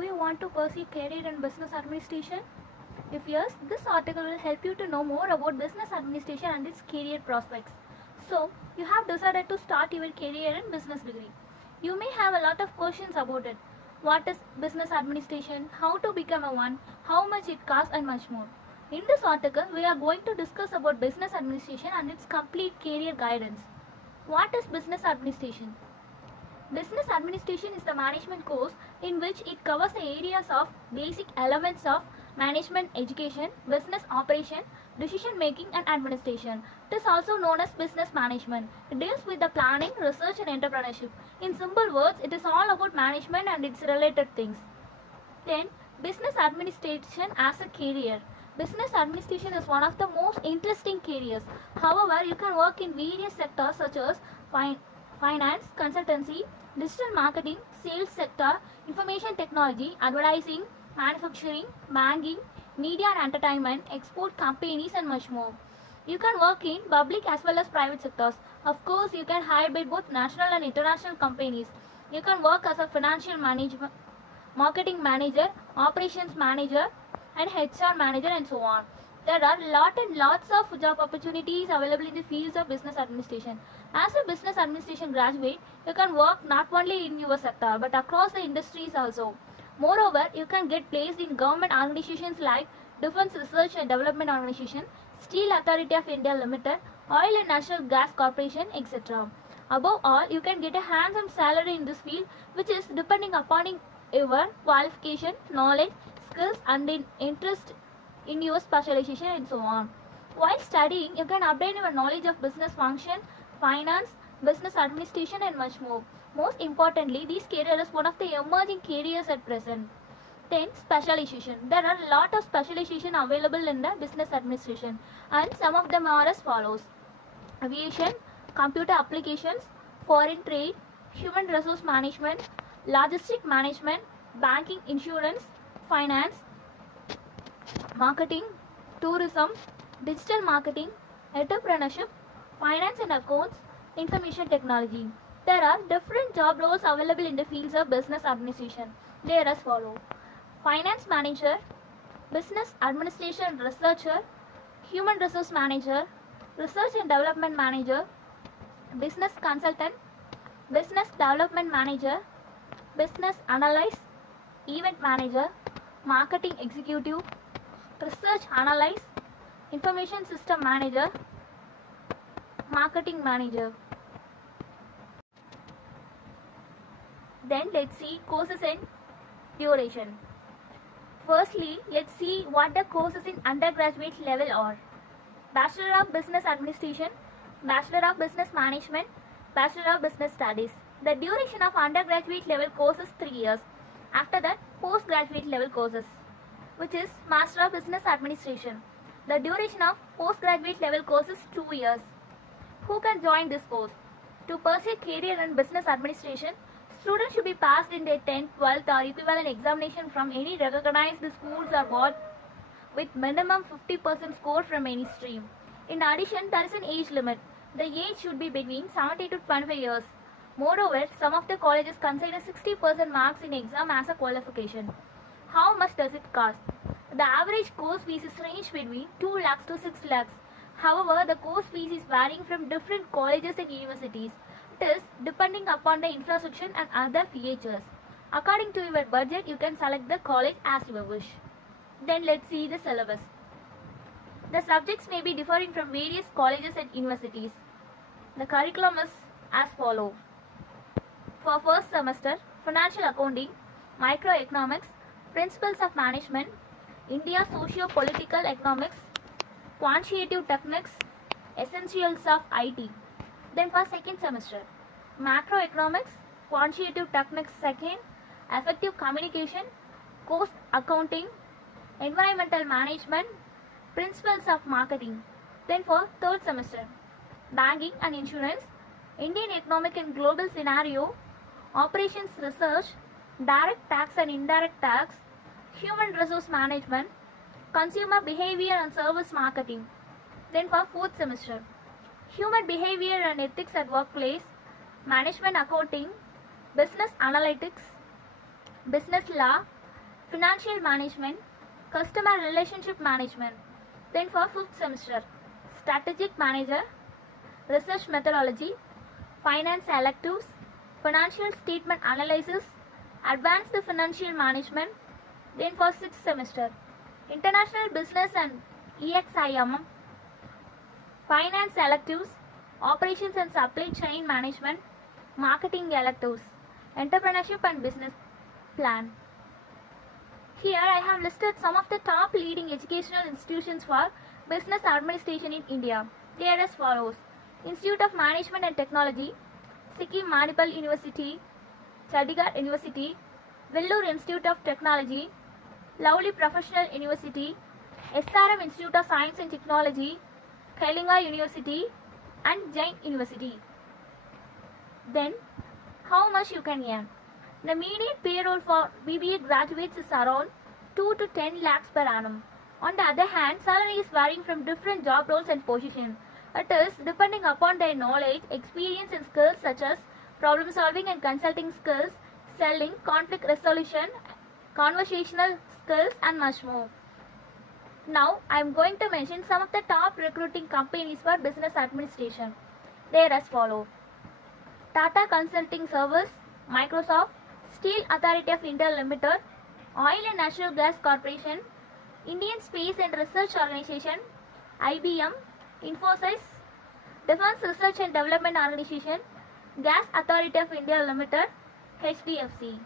Do you want to pursue career in business administration? If yes, this article will help you to know more about business administration and its career prospects. So, you have decided to start your career in business degree. You may have a lot of questions about it. What is business administration? How to become a one? How much it costs and much more. In this article, we are going to discuss about business administration and its complete career guidance. What is business administration? Business administration is the management course in which it covers the areas of basic elements of management education, business operation, decision making and administration. It is also known as business management. It deals with the planning, research and entrepreneurship. In simple words, it is all about management and its related things. Then, business administration as a career. Business administration is one of the most interesting careers. However, you can work in various sectors such as finance, consultancy, digital marketing, sales sector, information technology, advertising, manufacturing, banking, media and entertainment, export companies and much more. You can work in public as well as private sectors. Of course, you can hire by both national and international companies. You can work as a financial management, marketing manager, operations manager and HR manager and so on. There are lots of job opportunities available in the fields of business administration. As a business administration graduate, you can work not only in your sector but across the industries also. Moreover, you can get placed in government organizations like Defense Research and Development Organization, Steel Authority of India Limited, Oil and Natural Gas Corporation, etc. Above all, you can get a handsome salary in this field, which is depending upon your qualification, knowledge, skills and interest in your specialization and so on. While studying, you can obtain your knowledge of business function, finance, business administration and much more. Most importantly, this career is one of the emerging careers at present. Then, specialization. There are a lot of specialization available in the business administration and some of them are as follows. Aviation, computer applications, foreign trade, human resource management, logistic management, banking, insurance, finance, marketing, tourism, digital marketing, entrepreneurship, finance and accounts, information technology. There are different job roles available in the fields of business administration. They are as follow. Finance manager, business administration researcher, human resource manager, research and development manager, business consultant, business development manager, business analyst, event manager, marketing executive, research analyst, information system manager, marketing manager. Then let's see courses and duration. Firstly, let's see what the courses in undergraduate level are. Bachelor of Business Administration, Bachelor of Business Management, Bachelor of Business Studies. The duration of undergraduate level course is 3 years. After that, postgraduate level courses, which is Master of Business Administration. The duration of postgraduate level course is 2 years. Who can join this course? To pursue career in business administration, students should be passed in their 10th, 12th or equivalent examination from any recognized schools or board with minimum 50% score from any stream. In addition, there is an age limit. The age should be between 17 to 25 years. Moreover, some of the colleges consider 60% marks in exam as a qualification. How much does it cost? The average course fees is range between 2 lakhs to 6 lakhs. However, the course fees is varying from different colleges and universities. It is depending upon the infrastructure and other features. According to your budget, you can select the college as you wish. Then let's see the syllabus. The subjects may be differing from various colleges and universities. The curriculum is as follows. For first semester, Financial Accounting, Microeconomics, Principles of Management, India Socio-Political Economics, Quantitative Techniques, Essentials of IT. Then for second semester, Macroeconomics, Quantitative Techniques second, Effective Communication, Cost Accounting, Environmental Management, Principles of Marketing. Then for third semester, Banking and Insurance, Indian Economic and Global Scenario, Operations Research, Direct Tax and Indirect Tax, Human Resource Management, Consumer Behavior and Service Marketing. Then for fourth semester, Human Behavior and Ethics at Workplace, Management Accounting, Business Analytics, Business Law, financial management, customer relationship management. Then for 5th semester, strategic manager, research methodology, finance electives, financial statement analysis, advanced financial management. Then for 6th semester, international business and EXIM, finance electives, operations and supply chain management, marketing electives, entrepreneurship and business plan. Here I have listed some of the top leading educational institutions for business administration in India. They are as follows: Institute of Management and Technology, Sikkim Manipal University, Chandigarh University, Vellore Institute of Technology, Lovely Professional University, SRM Institute of Science and Technology, Kalinga University and Jain University. Then, how much you can earn? The median payroll for BBA graduates is around 2 to 10 lakhs per annum. On the other hand, salary is varying from different job roles and positions. It is depending upon their knowledge, experience and skills such as problem solving and consulting skills, selling, conflict resolution, conversational skills and much more. Now, I am going to mention some of the top recruiting companies for business administration. They are as follows: Tata Consulting Service, Microsoft, Steel Authority of India Limited, Oil and Natural Gas Corporation, Indian Space and Research Organization, IBM, Infosys, Defense Research and Development Organization, Gas Authority of India Limited, HDFC.